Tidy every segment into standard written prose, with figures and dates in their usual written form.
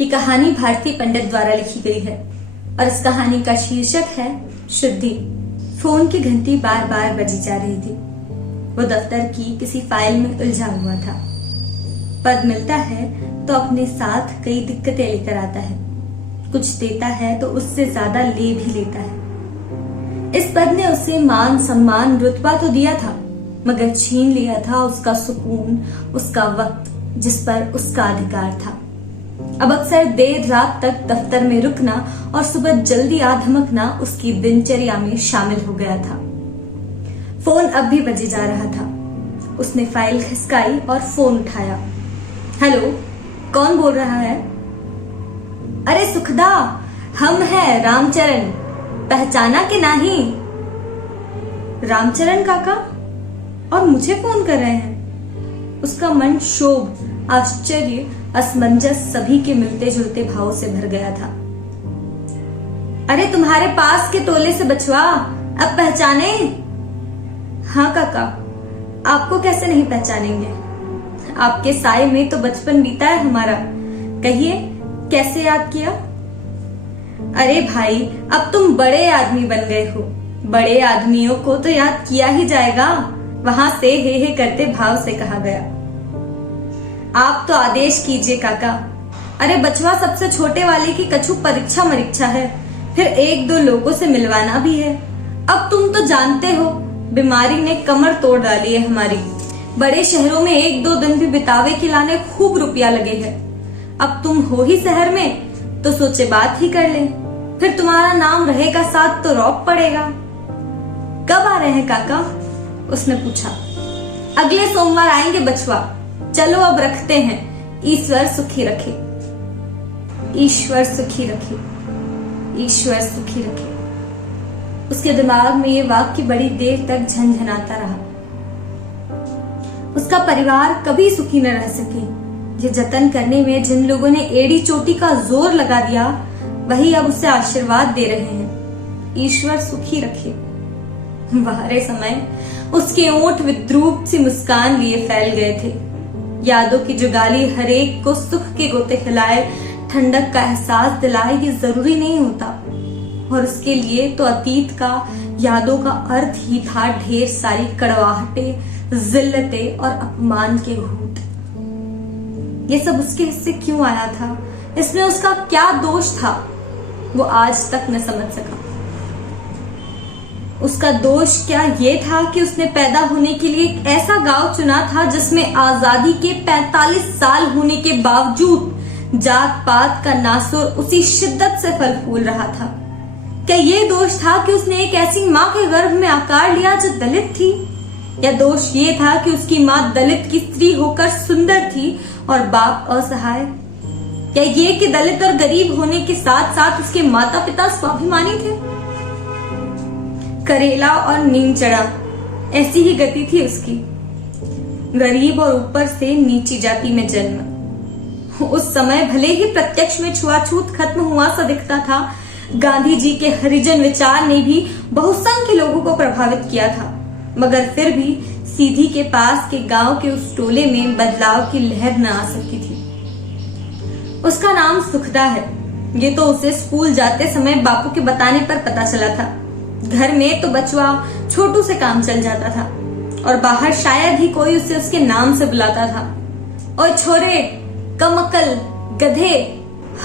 ये कहानी भारती पंडित द्वारा लिखी गई है और इस कहानी का शीर्षक है शुद्धि। फोन की घंटी बार बार बजी जा रही थी। वो दफ्तर की किसी फाइल में उलझा हुआ था। पद मिलता है तो अपने साथ कई दिक्कतें लेकर आता है। कुछ देता है तो उससे ज्यादा ले भी लेता है। इस पद ने उसे मान सम्मान रुतबा तो दिया था, मगर छीन लिया था उसका सुकून, उसका वक्त जिस पर उसका अधिकार था। अब अक्सर देर रात तक दफ्तर में रुकना और सुबह जल्दी आ धमकना उसकी दिनचर्या में शामिल हो गया था। फोन अब भी बजे जा रहा था। उसने फाइल खिसकाई और फोन उठाया। हेलो, कौन बोल रहा है? अरे सुखदा, हम हैं रामचरण, पहचाना कि नहीं? रामचरण काका? और मुझे फोन कर रहे हैं? उसका मन क्षोभ, आश्चर्य, असमंजस सभी के मिलते जुलते भावों से भर गया था। अरे तुम्हारे पास के तोले से बचवा, अब पहचाने? हाँ काका, आपको कैसे नहीं पहचानेंगे? आपके साए में तो बचपन बीता है हमारा। कहिए, कैसे याद किया? अरे भाई, अब तुम बड़े आदमी बन गए हो। बड़े आदमियों को तो याद किया ही जाएगा। वहां से हे करते भाव से कहा गया। आप तो आदेश कीजिए काका। अरे बचवा सबसे छोटे वाले की कछु परीक्षा है, फिर एक दो लोगों से मिलवाना भी है। अब तुम तो जानते हो, बीमारी ने कमर तोड़ डाली है हमारी। बड़े शहरों में एक दो दिन भी बितावे खिलाने खूब रुपया लगे है। अब तुम हो ही शहर में तो सोचे बात ही कर ले, फिर तुम्हारा नाम रहेगा साथ तो रौब पड़ेगा। कब आ रहे हैं काका? उसने पूछा। अगले सोमवार आएंगे बचवा। चलो अब रखते हैं। ईश्वर सुखी रखे। ईश्वर सुखी रखे। ईश्वर सुखी रखे। उसके दिमाग में ये वाक्य बड़ी देर तक झनझनाता रहा। उसका परिवार कभी सुखी न रह सके। ये जतन करने में जिन लोगों ने एड़ी चोटी का जोर लगा दिया, वही अब उसे आशीर्वाद दे रहे हैं। ईश्वर सुखी रखे। बाहरे समय उसके ओंठ विद्रूप सी मुस्कान लिए फैल गए थे। यादों की जुगाली हरेक को सुख के गोते खिलाए, ठंडक का एहसास दिलाए, ये जरूरी नहीं होता। और उसके लिए तो अतीत का, यादों का अर्थ ही था ढेर सारी कड़वाहटें, जिल्लतें और अपमान के घूंट। ये सब उसके हिस्से क्यों आया था? इसमें उसका क्या दोष था? वो आज तक न समझ सका। उसका दोष क्या ये था कि उसने पैदा होने के लिए एक ऐसा गांव चुना था जिसमें आजादी के 45 साल होने के बावजूद जात पात का नासुर उसी शिद्दत से फल फूल रहा था। क्या ये दोष था कि उसने एक ऐसी माँ के गर्भ में आकार लिया जो दलित थी? या दोष ये था कि उसकी माँ दलित की स्त्री होकर सुंदर थी और बाप असहाय? क्या ये कि दलित और गरीब होने के साथ साथ उसके माता पिता स्वाभिमानी थे? करेला और नीम चढ़ा, ऐसी ही गति थी उसकी। गरीब और ऊपर से नीची जाति में जन्म। उस समय भले ही प्रत्यक्ष में छुआछूत खत्म हुआ सा दिखता था, गांधी जी के हरिजन विचार ने भी बहुसंख्य लोगों को प्रभावित किया था, मगर फिर भी सीधी के पास के गांव के उस टोले में बदलाव की लहर न आ सकती थी। उसका नाम सुखदा है। ये तो उसे स्कूल जाते समय बापू के बताने पर पता चला था। घर में तो बचवा छोटू से काम चल जाता था और बाहर शायद ही कोई उसे उसके नाम से बुलाता था। और छोरे, कमअकल, गधे,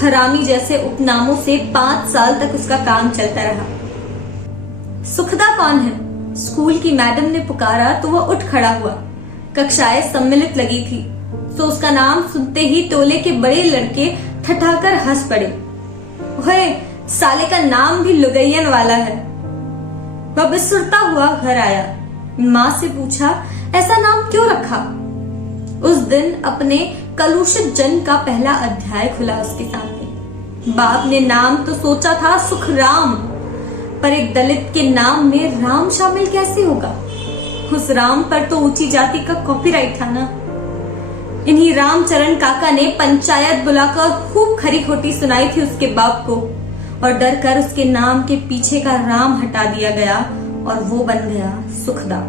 हरामी जैसे उपनामों से 5 साल तक उसका काम चलता रहा। सुखदा कौन है? स्कूल की मैडम ने पुकारा तो वह उठ खड़ा हुआ। कक्षाएं सम्मिलित लगी थी, तो उसका नाम सुनते ही टोले के बड़े लड़के ठठाकर हंस पड़े। ओए, साले का नाम भी लुगैयन वाला है। वह बिसुरता हुआ घर आया। माँ से पूछा, ऐसा नाम क्यों रखा? उस दिन अपने कलुषित जन्म का पहला अध्याय खुला उसके सामने। बाप ने नाम तो सोचा था सुखराम, पर एक दलित के नाम में राम शामिल कैसे होगा? उस राम पर तो ऊंची जाति का कॉपीराइट था ना। इन्हीं रामचरण काका ने पंचायत बुलाकर खूब खरी खोटी सुनाई थी उसके बाप को, और डर कर उसके नाम के पीछे का राम हटा दिया गया और वो बन गया सुखदा।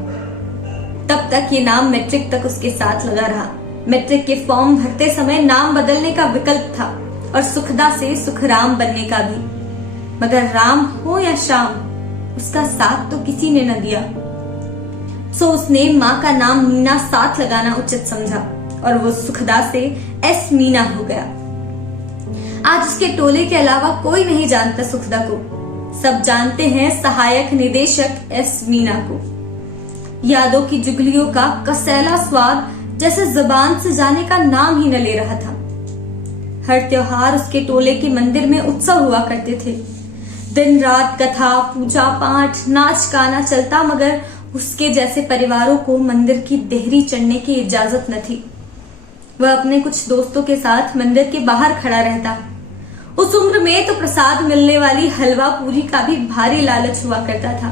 तब तक ये नाम मैट्रिक तक उसके साथ लगा रहा। मैट्रिक के फॉर्म भरते समय नाम बदलने का विकल्प था। और सुखदा से सुखराम बनने का भी। मगर राम हो या श्याम, उसका साथ तो किसी ने न दिया। सो उसने माँ का नाम मीना साथ लगाना उचित समझा और वो सुखदा से एस मीना हो गया। आज उसके टोले के अलावा कोई नहीं जानता सुखदा को। सब जानते हैं सहायक निदेशक एस मीना को। यादों की जुगलियों का कसैला स्वाद जैसे जुबान से जाने का नाम ही न ले रहा था। हर त्योहार उसके टोले के मंदिर में उत्सव हुआ करते थे। दिन रात कथा, पूजा पाठ, नाच गाना चलता, मगर उसके जैसे परिवारों को मंदिर की देहरी चढ़ने की इजाजत न थी। वह अपने कुछ दोस्तों के साथ मंदिर के बाहर खड़ा रहता। उस उम्र में तो प्रसाद मिलने वाली हलवा पूरी का भी भारी लालच हुआ करता था।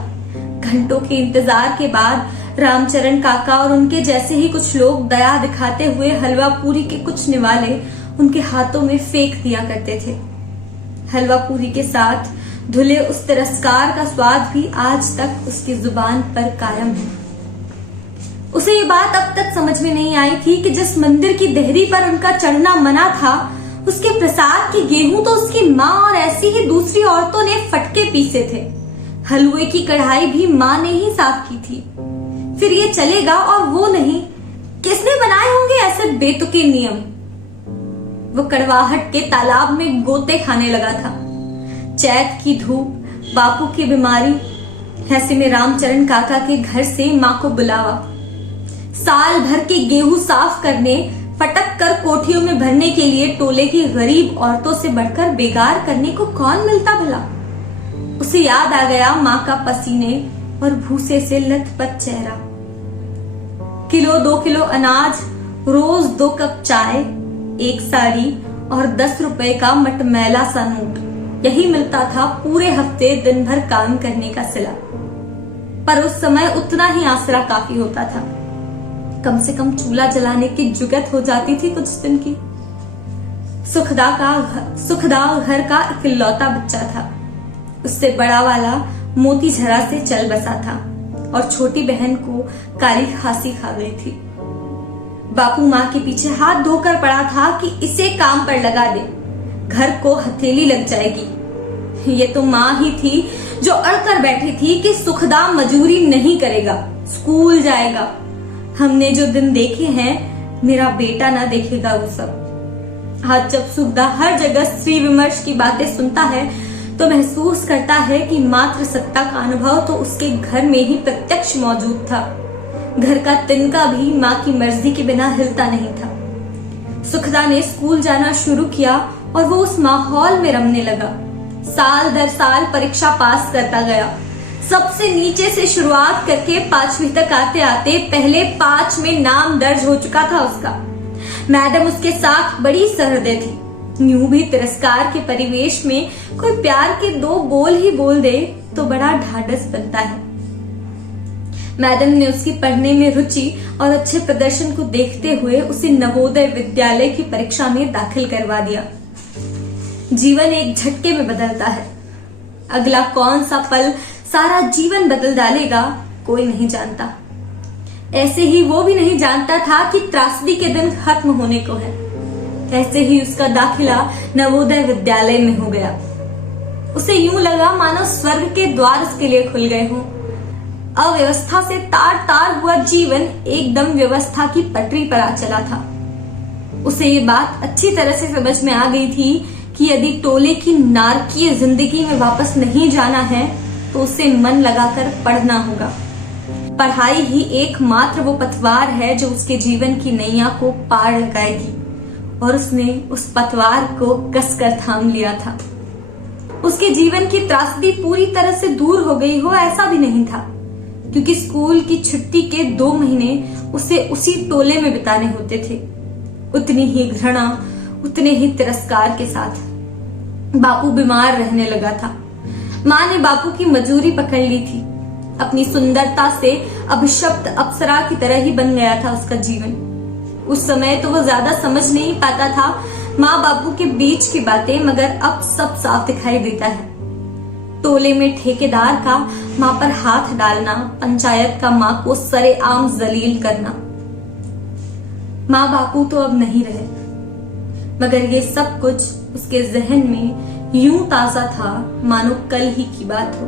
घंटों के इंतजार के बाद रामचरण काका और उनके जैसे ही कुछ लोग दया दिखाते हुए हलवा पूरी के कुछ निवाले उनके हाथों में फेंक दिया करते थे। हलवा पूरी के साथ धुले उस तिरस्कार का स्वाद भी आज तक उसकी जुबान पर कायम है। उसे ये बात अब तक समझ में नहीं आई थी कि जिस मंदिर की देहरी पर उनका चढ़ना मना था, उसके प्रसाद की गेहूं तो उसकी माँ और ऐसी ही दूसरी औरतों ने फटके पीसे थे। हलवे की कढ़ाई भी माँ ने ही साफ की थी। फिर ये चलेगा और वो नहीं, किसने बनाए होंगे ऐसे बेतुके नियम? वो कड़वाहट के तालाब में गोते खाने लगा था। चैत की धूप, बापू की बीमारी, ऐसे में रामचरण काका के घर से माँ को बुलावा। साल भर के गेहूं साफ करने, फटक कर कोठियों में भरने के लिए टोले की गरीब औरतों से बढ़कर बेगार करने को कौन मिलता भला? उसे याद आ गया माँ का पसीने और भूसे से लथपथ चेहरा। किलो 2 किलो अनाज, रोज 2 कप चाय, 1 साड़ी और 10 रुपए का मटमैला सा नोट, यही मिलता था पूरे हफ्ते दिन भर काम करने का सिला। पर उस समय उतना ही आसरा काफी होता था। कम से कम चूल्हा जलाने की जुगत हो जाती थी कुछ दिन की। सुखदा घर का इकलौता बच्चा था। उससे बड़ा वाला मोती झरा से चल बसा था और छोटी बहन को काली खांसी खा गई थी। बापू माँ के पीछे हाथ धोकर पड़ा था कि इसे काम पर लगा दे, घर को हथेली लग जाएगी। ये तो माँ ही थी जो अड़कर बैठी थी कि सुखदा मजूरी नहीं करेगा, स्कूल जाएगा। हमने जो दिन देखे हैं, मेरा बेटा ना देखेगा वो सब। आज जब सुखदा हर जगह स्त्री विमर्श की बातें सुनता है तो महसूस करता है कि मातृ सत्ता का अनुभव तो उसके घर में ही प्रत्यक्ष मौजूद था। घर का तिनका भी माँ की मर्जी के बिना हिलता नहीं था। सुखदा ने स्कूल जाना शुरू किया और वो उस माहौल में रमने लगा। साल दर साल परीक्षा पास करता गया। सबसे नीचे से शुरुआत करके 5वीं तक आते आते पहले 5 में नाम दर्ज हो चुका था उसका। मैडम उसके साथ बड़ी सहृदय थी। यूं भी तिरस्कार के परिवेश में कोई प्यार के 2 बोल ही बोल दे तो बड़ा ढाढ़स बनता है। मैडम ने उसकी पढ़ने में रुचि और अच्छे प्रदर्शन को देखते हुए उसे नवोदय विद्यालय की परीक्षा में दाखिल करवा दिया। जीवन एक झटके में बदलता है। अगला कौन सा पल सारा जीवन बदल डालेगा, कोई नहीं जानता। ऐसे ही वो भी नहीं जानता था कि त्रासदी के दिन खत्म होने को है। ऐसे ही उसका दाखिला नवोदय विद्यालय में हो गया। उसे यूं लगा मानो स्वर्ग के द्वार उसके लिए खुल गए हों। अव्यवस्था से तार तार हुआ जीवन एकदम व्यवस्था की पटरी पर आ चला था। उसे ये बात अच्छी तरह से समझ में आ गई थी कि यदि टोले की नारकीय जिंदगी में वापस नहीं जाना है तो उसे मन लगाकर पढ़ना होगा। पढ़ाई ही एकमात्र वो पतवार है जो उसके जीवन की नैया को पार लगाएगी, और उसने उस पतवार को कसकर थाम लिया था। उसके जीवन की त्रासदी पूरी तरह से दूर हो गई हो ऐसा भी नहीं था, क्योंकि स्कूल की छुट्टी के 2 महीने उसे उसी टोले में बिताने होते थे, उतनी ही घृणा, उतने ही तिरस्कार के साथ। बापू बीमार रहने लगा था। माँ ने बापू की मजूरी पकड़ ली थी। अपनी सुंदरता से अभिशप्त अप्सरा की तरह ही बन गया था उसका जीवन। उस समय तो वो ज्यादा समझ नहीं पाता था माँ बापू के बीच की बातें, मगर अब सब साफ दिखाई देता है। टोले में ठेकेदार का माँ पर हाथ डालना, पंचायत का माँ को सरेआम जलील करना। माँ बापू तो अब नहीं रहे, मगर ये सब कुछ उसके जहन में यूं ताजा था मानो कल ही की बात हो।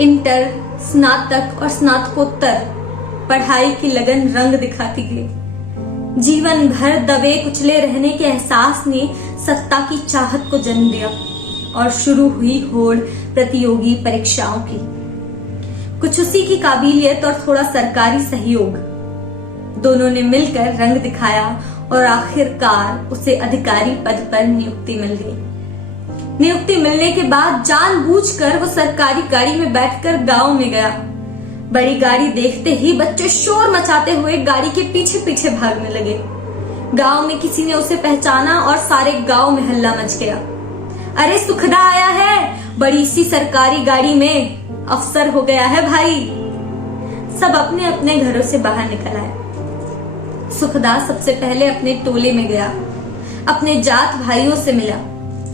इंटर, स्नातक और स्नातकोत्तर पढ़ाई की लगन रंग दिखाती गई। जीवन भर दबे कुचले रहने के एहसास ने सत्ता की चाहत को जन्म दिया और शुरू हुई होड़ प्रतियोगी परीक्षाओं की। कुछ उसी की काबिलियत और थोड़ा सरकारी सहयोग, दोनों ने मिलकर रंग दिखाया और आखिरकार उसे अधिकारी पद पर नियुक्ति मिल गई। नियुक्ति मिलने के बाद जानबूझकर वो सरकारी गाड़ी में बैठकर गांव में गया। बड़ी गाड़ी देखते ही बच्चे शोर मचाते हुए गाड़ी के पीछे पीछे भागने लगे। गांव में किसी ने उसे पहचाना और सारे गांव में हल्ला मच गया। अरे सुखदा आया है, बड़ी सी सरकारी गाड़ी में, अफसर हो गया है भाई। सब अपने अपने घरों से बाहर निकल आए। सुखदा सबसे पहले अपने टोले में गया, अपने जात भाइयों से मिला,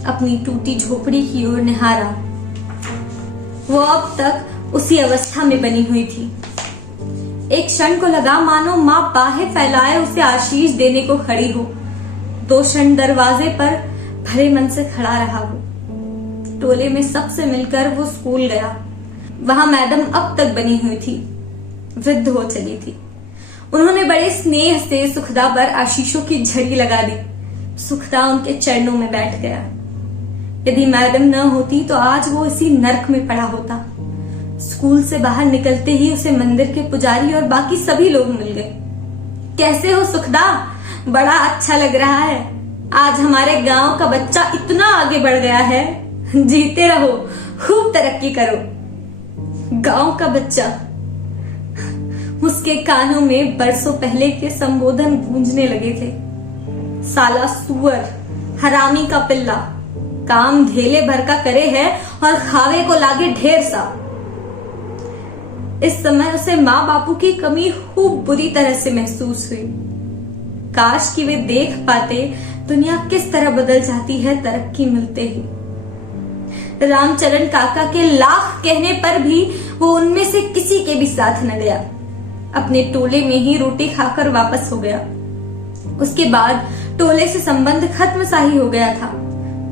अपनी टूटी झोपड़ी की ओर निहारा। वो अब तक उसी अवस्था में बनी हुई थी। एक क्षण को लगा मानो मां बाहें फैलाए उसे आशीष देने को खड़ी हो। 2 क्षण दरवाजे पर भरे मन से खड़ा रहा वो। टोले में सबसे मिलकर वो स्कूल गया। वहां मैडम अब तक बनी हुई थी, वृद्ध हो चली थी। उन्होंने बड़े स्नेह से सुखदा पर आशीषों की झड़ी लगा दी। सुखदा उनके चरणों में बैठ गया। यदि मैडम न होती तो आज वो इसी नर्क में पड़ा होता। स्कूल से बाहर निकलते ही उसे मंदिर के पुजारी और बाकी सभी लोग मिल गए। कैसे हो सुखदा? बड़ा अच्छा लग रहा है। आज हमारे गांव का बच्चा इतना आगे बढ़ गया है। जीते रहो, खूब तरक्की करो। गांव का बच्चा, उसके कानों में बरसों पहले के संबोधन गूंजने लगे थे। साला सुअर, हरामी का पिल्ला, काम धेले भर का करे है और खावे को लागे ढेर सा। इस समय उसे माँ बापू की कमी खूब बुरी तरह से महसूस हुई। काश कि वे देख पाते दुनिया किस तरह बदल जाती है तरक्की मिलते ही। रामचरण काका के लाख कहने पर भी वो उनमें से किसी के भी साथ न गया। अपने टोले में ही रोटी खाकर वापस हो गया। उसके बाद टोले से संबंध खत्म सा ही हो गया था।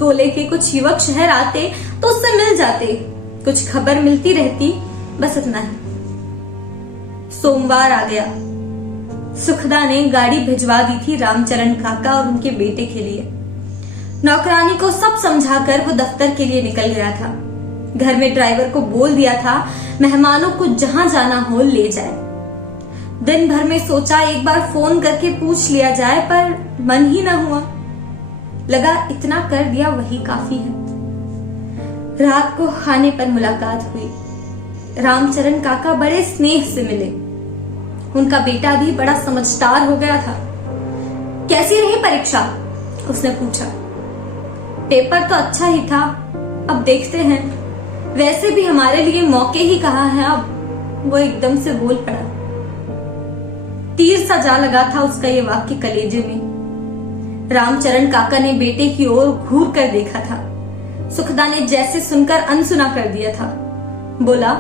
टोले के कुछ युवक शहर आते तो उससे मिल जाते, कुछ खबर मिलती रहती, बस इतना ही। सोमवार आ गया। सुखदा ने गाड़ी भिजवा दी थी रामचरण काका और उनके बेटे के लिए। नौकरानी को सब समझाकर वो दफ्तर के लिए निकल गया था। घर में ड्राइवर को बोल दिया था मेहमानों को जहां जाना हो ले जाए। दिन भर में सोचा एक बार फोन करके पूछ लिया जाए, पर मन ही न हुआ। लगा इतना कर दिया वही काफी है। रात को खाने पर मुलाकात हुई। रामचरण काका बड़े स्नेह से मिले। उनका बेटा भी बड़ा समझदार हो गया था। कैसी रही परीक्षा? उसने पूछा। पेपर तो अच्छा ही था, अब देखते हैं। वैसे भी हमारे लिए मौके ही कहाँ हैं अब। वो एकदम से बोल पड़ा। तीर सा जा लगा था उसका ये वाक्य कलेजे में। रामचरण काका ने बेटे की ओर घूर कर देखा था। सुखदा ने जैसे सुनकर अनसुना कर दिया था। बोला,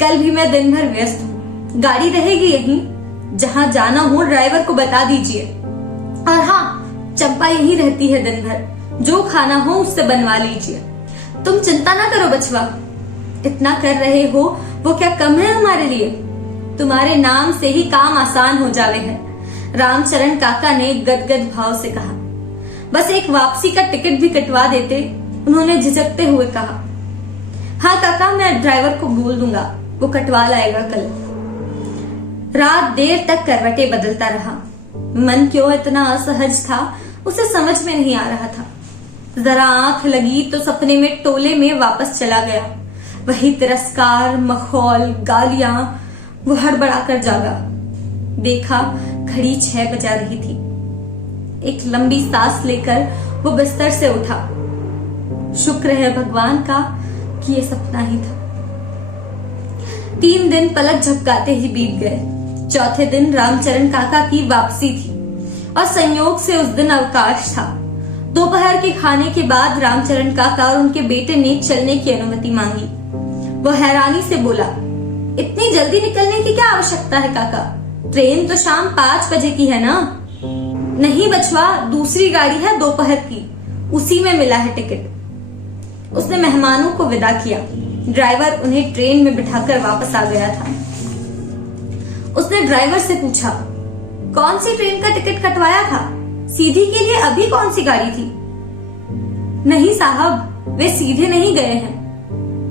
कल भी मैं दिन भर व्यस्त हूँ, गाड़ी रहेगी यहीं, जहां जाना हो ड्राइवर को बता दीजिए। और हाँ, चंपा यहीं रहती है दिन भर, जो खाना हो उससे बनवा लीजिए। तुम चिंता ना करो बचवा, इतना कर रहे हो वो क्या कम है हमारे लिए? तुम्हारे नाम से ही काम आसान हो जावे है। रामचरण काका ने गदगद भाव से कहा। बस एक वापसी का टिकट भी कटवा देते, उन्होंने झिझकते हुए कहा। हाँ काका, मैं ड्राइवर को बोल दूंगा, वो कटवा लाएगा कल। रात देर तक करवटें बदलता रहा। मन क्यों इतना असहज था उसे समझ में नहीं आ रहा था। जरा आंख लगी तो सपने में टोले में वापस चला गया। वही तिरस्कार, मखौल, गालियां। वो हड़बड़ा कर जागा। देखा घड़ी 6 बजा रही थी। एक लंबी सांस लेकर वो बिस्तर से उठा। शुक्र है भगवान का कि ये सपना ही था। 3 दिन पलक झपकाते ही बीत गए। चौथे दिन रामचरण काका की वापसी थी और संयोग से उस दिन अवकाश था। दोपहर के खाने के बाद रामचरण काका और उनके बेटे ने चलने की अनुमति मांगी। वो हैरानी से बोला, इतनी जल्दी निकलने की क्या आवश्यकता है काका? ट्रेन तो शाम 5 बजे की है ना? नहीं बचवा, दूसरी गाड़ी है दोपहर की, उसी में मिला है टिकट। उसने मेहमानों को विदा किया। ड्राइवर उन्हें ट्रेन में बिठाकर वापस आ गया था। उसने ड्राइवर से पूछा, कौन सी ट्रेन का टिकट कटवाया था? सीधी के लिए अभी कौन सी गाड़ी थी? नहीं साहब, वे सीधे नहीं गए हैं।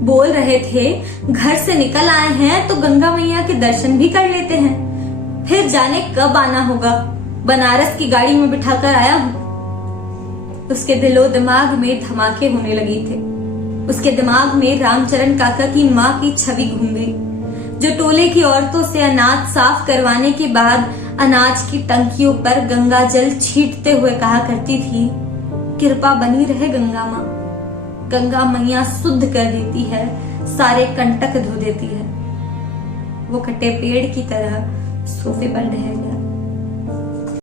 बोल रहे थे घर से निकल आए हैं तो गंगा मैया के दर्शन भी कर लेते हैं, फिर जाने कब आना होगा। बनारस की गाड़ी में बिठाकर आया हूं। उसके दिलो दिमाग में धमाके होने लगे थे। उसके दिमाग में रामचरण काका की माँ की छवि घूम गई, जो टोले की औरतों से अनाज साफ करवाने के बाद अनाज की टंकियों पर गंगा जल छींटते हुए कहा करती थी, कृपा बनी रहे गंगा माँ। गंगा मैया शुद्ध कर देती है, सारे कंटक धो देती है। वो कटे पेड़ की तरह सोफे पर ढह गया।